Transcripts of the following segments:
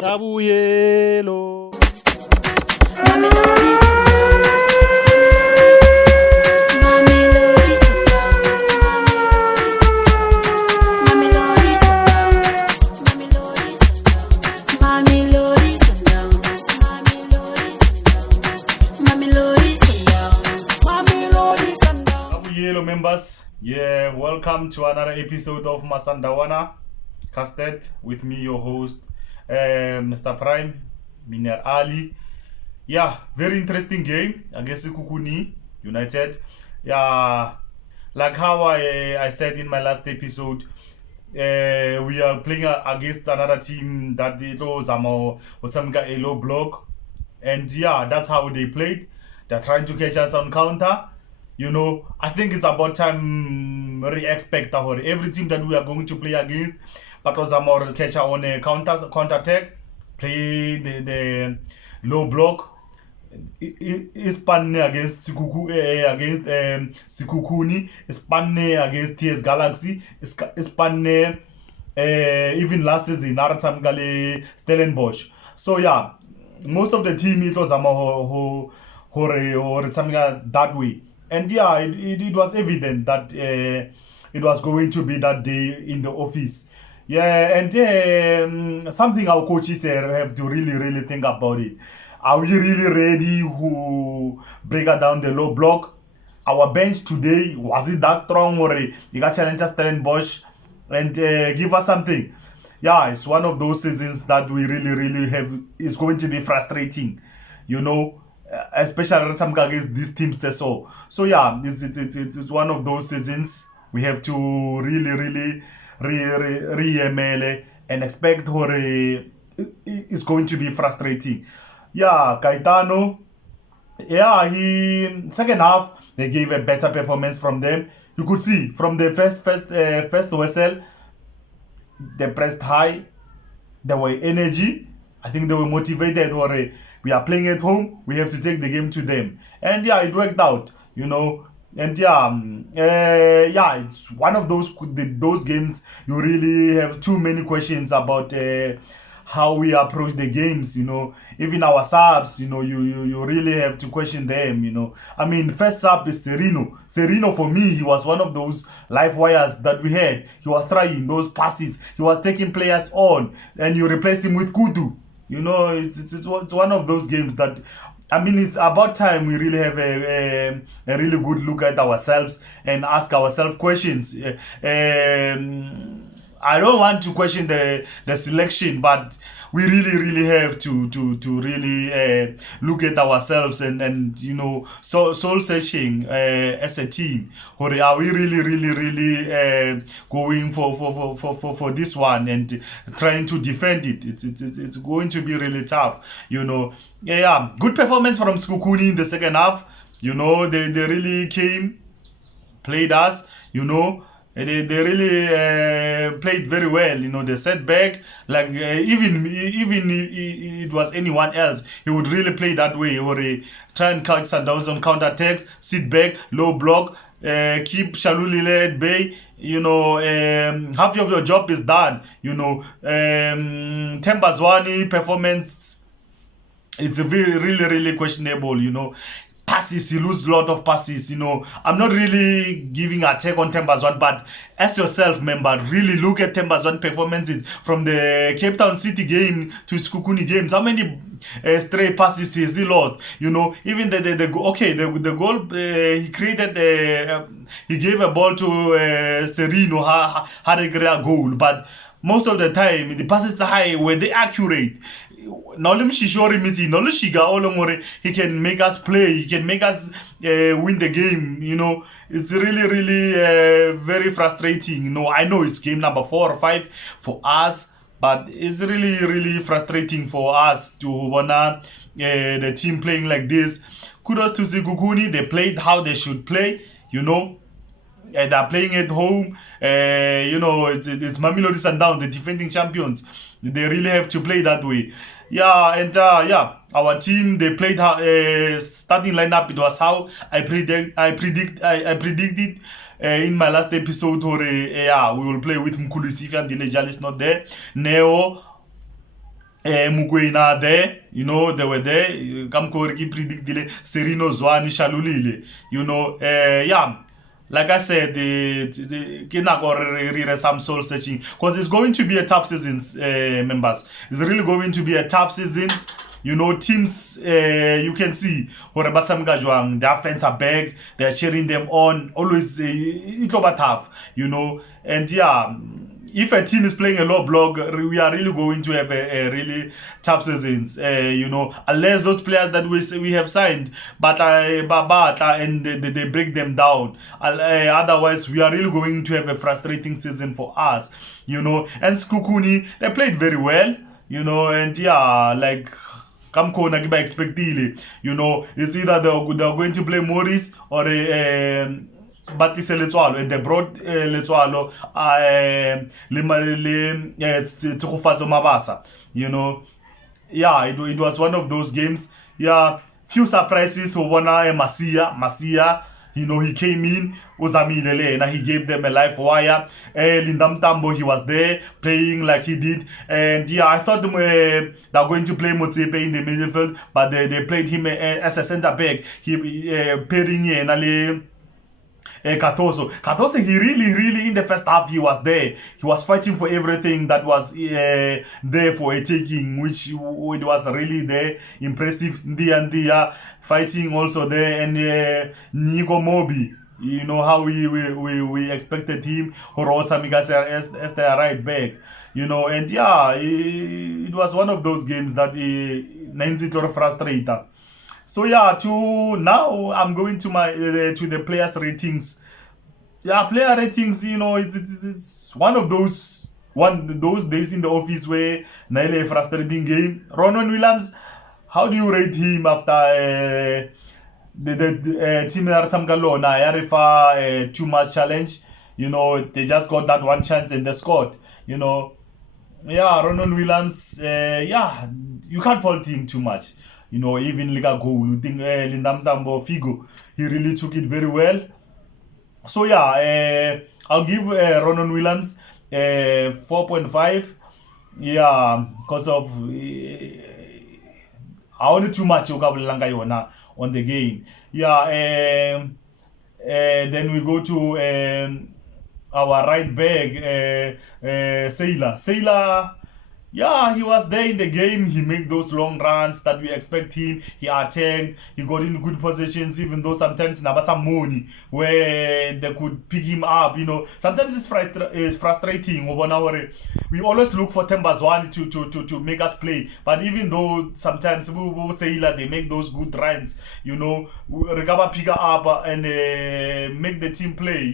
Rabuyelo. Mamelodi Rabuyelo members, yeah, welcome to another episode of Masandawana, custard with me, your host, Mr. Prime, Miner Ali. Yeah, very interesting game against Sekhukhune United. Yeah, like how I said in my last episode, we are playing against another team that it was a low block, and yeah, that's how they played. They're trying to catch us on counter. You know, I think it's about time we expect every team that we are going to play against, but was a more catch on a counter attack, play the low block. Ispanne against Sekhukhune, Ispanne against TS Galaxy, Ispanne even last season Aratamgale Stellenbosch. So yeah, most of the team it was that way, and yeah, it was evident that it was going to be that day in the office. Yeah, and something our coaches have to really think about it. Are we really ready to break down the low block? Our bench today, was it that strong, or you got challenge Stellenbosch and give us something? Yeah, it's one of those seasons that we really have. It's going to be frustrating, you know, especially against these teams. So yeah, it's one of those seasons we have to really and expect it's going to be frustrating. Yeah, Caetano. Yeah, he second half they gave a better performance from them. You could see from the first whistle, they pressed high. There were energy. I think they were motivated. We are playing at home. We have to take the game to them, and yeah, it worked out. You know, and yeah, it's one of those games you really have too many questions about. How we approach the games, you know, even our subs, you know, you really have to question them, you know. I mean, first sub is Serino. Serino, for me, he was one of those live wires that we had. He was trying those passes. He was taking players on, and you replaced him with Kudu. You know, it's one of those games that, I mean, it's about time we really have a really good look at ourselves and ask ourselves questions. I don't want to question the selection, but we really have to really look at ourselves and you know, soul searching as a team. Or are we really going for this one and trying to defend it? It's going to be really tough, you know. Yeah, good performance from Sekhukhune in the second half. You know, they really came, played us, you know. They really played very well, you know. They set back, like even it was anyone else, he would really play that way, or try and catch sundowns on counter attacks, sit back, low block, keep Shalulile at bay. You know, half of your job is done. You know, Zwane performance, it's a really questionable. You know, passes, you lose a lot of passes, you know. I'm not really giving a take on Zwane, but as yourself, member, really look at Zwane performances from the Cape Town City game to Sekhukhune games. How many stray passes has he lost? You know, even the goal he created, he gave a ball to Serino, had a great goal, but most of the time the passes are high, were they accurate? He can make us play, he can make us win the game, you know. It's really very frustrating, you know. I know it's game number 4 or 5 for us, but it's really frustrating for us to wanna the team playing like this. Kudos to Sekhukhune, they played how they should play, you know. They're playing at home. You know, it's Mamelodi Sundowns, the defending champions. They really have to play that way. Yeah, and yeah, our team, they played starting lineup. It was how I predicted in my last episode. Or yeah, we will play with Mkhulu if and Dilejal is not there. Neo, Mukwena there, they were there. Kamkoriki predictile Serino, Zwane, Shalulile. Yeah. Like I said, some soul searching because it's going to be a tough season, members. It's really going to be a tough season. Teams, you can see, their fans are back, they're cheering them on. Always, it's over tough, and yeah. If a team is playing a low block, we are really going to have a really tough seasons. Unless those players that we have signed, and they break them down. Otherwise, we are really going to have a frustrating season for us. And sekhukhune, they played very well. And yeah, like. Kamkona kiba expectile, it's either they're going to play Morris or Batise Letswalo, and they brought Letswalo le Mabasa. Yeah, it was one of those games. Yeah, few surprises. Obona Masia. He came in, Uzamilele, and he gave them a live wire. Lindam Tambo, he was there playing like he did. And yeah, I thought they're going to play Motsepe in the midfield, but they played him as a center back. He pairing in Katoso, he really in the first half, he was there. He was fighting for everything that was there for a taking, which it was really there. Impressive. Ndia fighting also there, and Nico Mobi. How we expected him, Horota Migasa as their right back. And yeah, it was one of those games that 90 frustrator. So yeah, now I'm going to my to the players' ratings. Yeah, player ratings. It's one of those days in the office where Naile a frustrating game. Ronan Williams, how do you rate him after the team Samgalona Yarifa too much challenge? They just got that one chance and they scored. Yeah, Ronan Williams. Yeah, you can't fault him too much. Even Liga goal, you think Lindam Tambo Figo, he really took it very well. So yeah, I'll give Ronan Williams 4.5. Yeah, because of I wanted too much on the game. Yeah, then we go to our right back, Sailor. Yeah, he was there in the game. He made those long runs that we expect him. He attacked. He got in good positions, even though sometimes some money where they could pick him up. Sometimes it's frustrating. We always look for Zwane to make us play. But even though sometimes we say they make those good runs, recover, pick up and make the team play.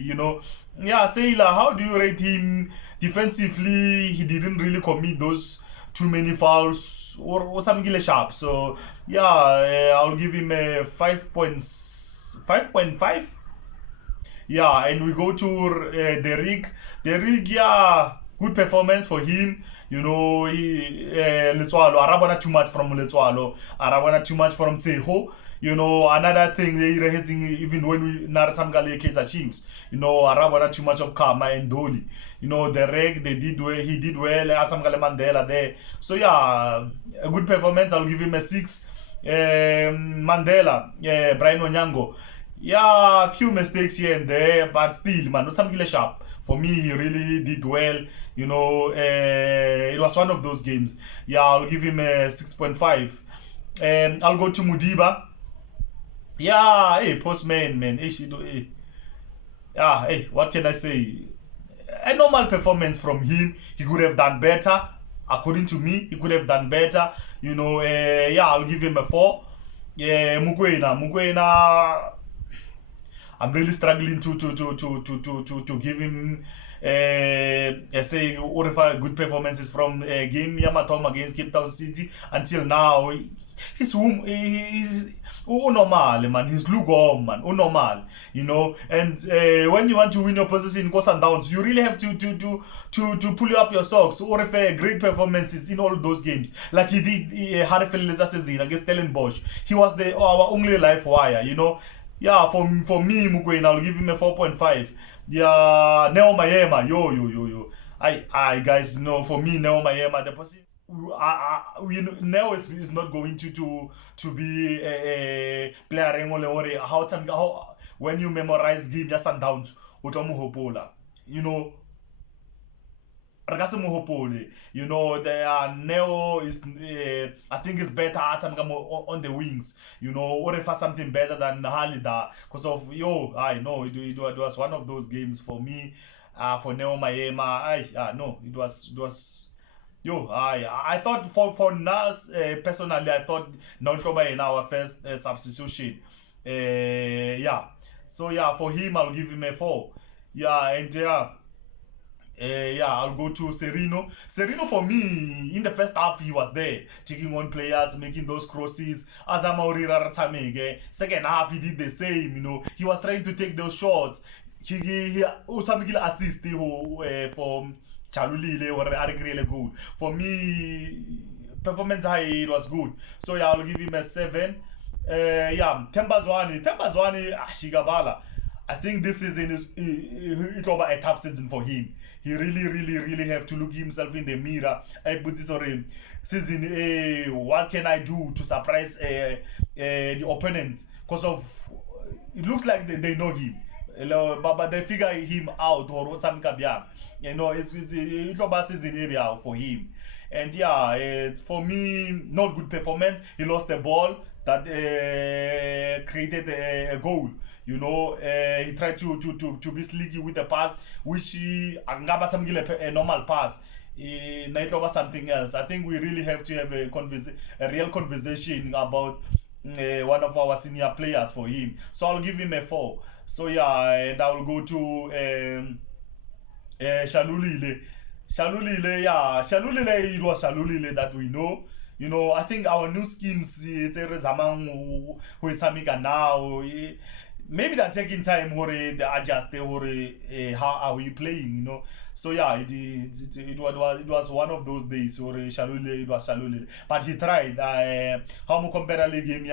Yeah, Sailor, how do you rate him? Defensively, he didn't really commit those too many fouls or something sharp. So yeah, I'll give him a 5.5. Yeah, and we go to Derrick. Derrick, yeah, good performance for him. Letswalo, Arabana too much from Letswalo, Arabana too much from Tseho. Another thing they're hitting, even when we Narasamgale Kaizer Chiefs, Arabana too much of Kama and Dolly. The reg they did well, he did well, Asamgale Mandela there. So yeah, a good performance, I'll give him a 6. Mandela, Brian Onyango. Yeah, a few mistakes here and there, but still, man, not something sharp. For me, he really did well. It was one of those games. Yeah, I'll give him a 6.5. And I'll go to Mudiba. Yeah, hey, postman, man. Hey, yeah, hey, what can I say? A normal performance from him. He could have done better. According to me, he could have done better. Yeah, I'll give him a 4. Yeah, Mukwena. I'm really struggling to give him say good performances from game Yamatom against Cape Town City until now. He's normal, man. He's lukewarm, man. Normal, And when you want to win your position, go sundowns. You really have to pull up your socks. Or if great performances in all those games, like he did Harifel season against Stellenbosch. He was our only life wire, Yeah, for me, Mukwena, I'll give him a 4.5. Yeah, Maema, yo. I guys, for me, Maema, the position. Neo is not going to be a player how when you memorize game ya Sundowns o tlo mo hopola, you know. You know, the Neo is I think is better at some on the wings, you know, or if something better than Halida because of I know it was one of those games for me, for Neo Maema. No, it was I thought for Nas personally, I thought Noltoba in our first substitution. So for him I'll give him a 4. I'll go to Serino. Serino, for me, in the first half, he was there, taking on players, making those crosses. Second half, he did the same, you know. He was trying to take those shots. He assist for Chalulile or Arigrele goal. For me, performance high, it was good. So, I'll give him a 7. Zwane, Shigabala. I think this season is it's over a tough season for him. He really have to look himself in the mirror. Season, what can I do to surprise the opponents? Because of it looks like they know him. But they figure him out or something. You know, it's a season area for him. And for me, not good performance. He lost the ball that created a goal. You know, he tried to be sneaky with the pass, which a normal pass. Night over something else. I think we really have to have a real conversation about one of our senior players for him. So I'll give him a 4. So and I will go to Shalulile. Shalulile, it was Shalulile that we know. You know, I think our new schemes, now, maybe they're taking time they adjust how are we playing, you know. So it was one of those days where it was Shalulile. But he tried. How mu compare game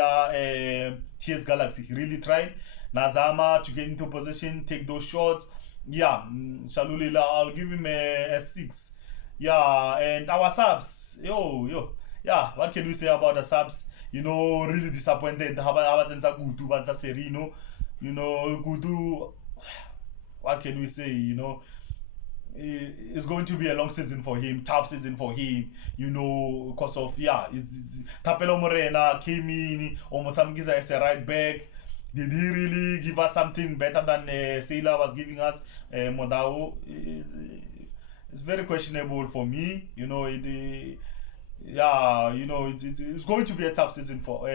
TS Galaxy. He really tried. Nazama to get into position, take those shots. Shalulila, I'll give him a 6. And our subs, what can we say about the subs? You know, really disappointed. How about Gudu, Serino? You know, Gudu, what can we say? You know, it's going to be a long season for him, tough season for him, you know, because of, Tapelo Morena came in, Omosamgiza as a right back. Did he really give us something better than Sailor was giving us? Modao, it's very questionable for me. You know, it's going to be a tough season for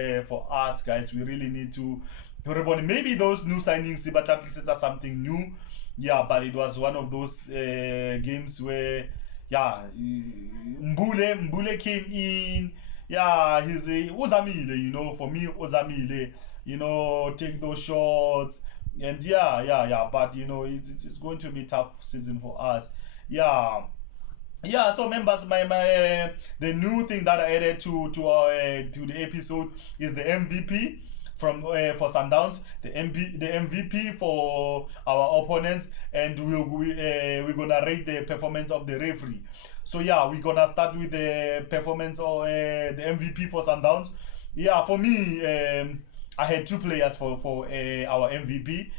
us, guys. We really need to rebound. Maybe those new signings, but at least it's something new. But it was one of those games where, Mbule came in. He's Ozamile, you know, for me, Ozamile. You know, take those shots, and but you know, it's going to be a tough season for us. So members, the new thing that I added to the episode is the MVP from for Sundowns, the MVP for our opponents, and we're gonna rate the performance of the referee. So we're gonna start with the performance of the MVP for Sundowns. For me, I had 2 players for our MVP.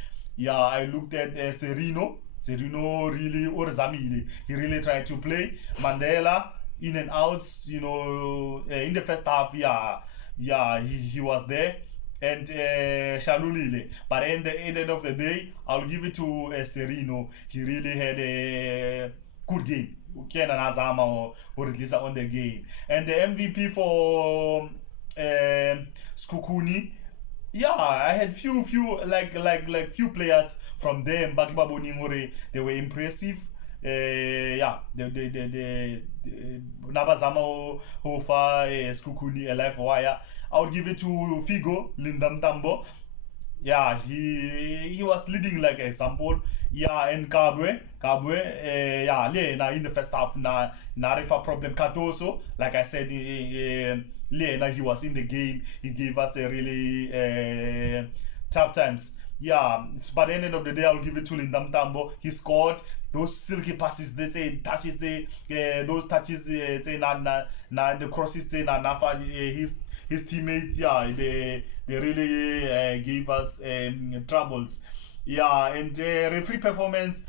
I looked at Serino. Serino really, or Zamile, he really tried to play. Mandela, in and out, you know, in the first half, he was there. And Shalulile. But at the end of the day, I'll give it to Serino. He really had a good game. Ken and Azama or at least on the game. And the MVP for Sekhukhune. I had few few players from them. Bakibabo Nimore, they were impressive. The Nabazama Hofa Sekhukhune Alive Wire. I would give it to Figo Lindam Tambo. He was leading like example. And Kabwe, in the first half na Rifa problem Katoso. Like I said, Lena, he was in the game. He gave us a really tough times. yeah, by the end of the day, I'll give it to Linda Mtambo. He scored those silky passes. They say touches. Those touches. Say na the crosses. Say na nafa. His teammates. Yeah, they really gave us troubles. Yeah, and referee performance.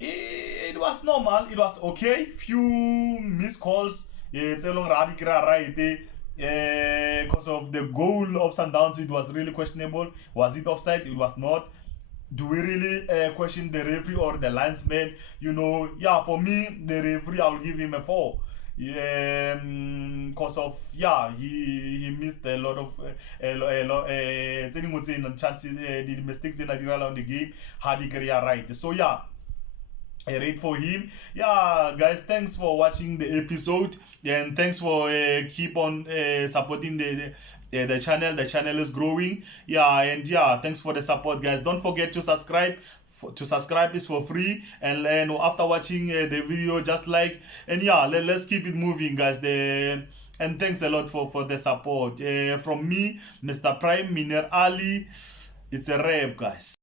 It was normal. It was okay. Few missed calls. It's a long radical right there. Because of the goal of Sundowns, it was really questionable. Was it offside? It was not. Do we really question the referee or the linesman? You know, yeah, for me, the referee, I'll give him a 4. Yeah, because of he missed a lot of chances, the mistakes in the game had the career right. So yeah, I rate for him. Yeah, guys, thanks for watching the episode, and thanks for keep on supporting the channel. The channel is growing. Yeah, and yeah, thanks for the support, guys. Don't forget to subscribe. To subscribe is for free, and after watching the video, just like, and yeah, let's keep it moving, guys. And thanks a lot for the support from me, Mr. Prime Miner Ali. It's a rap, guys.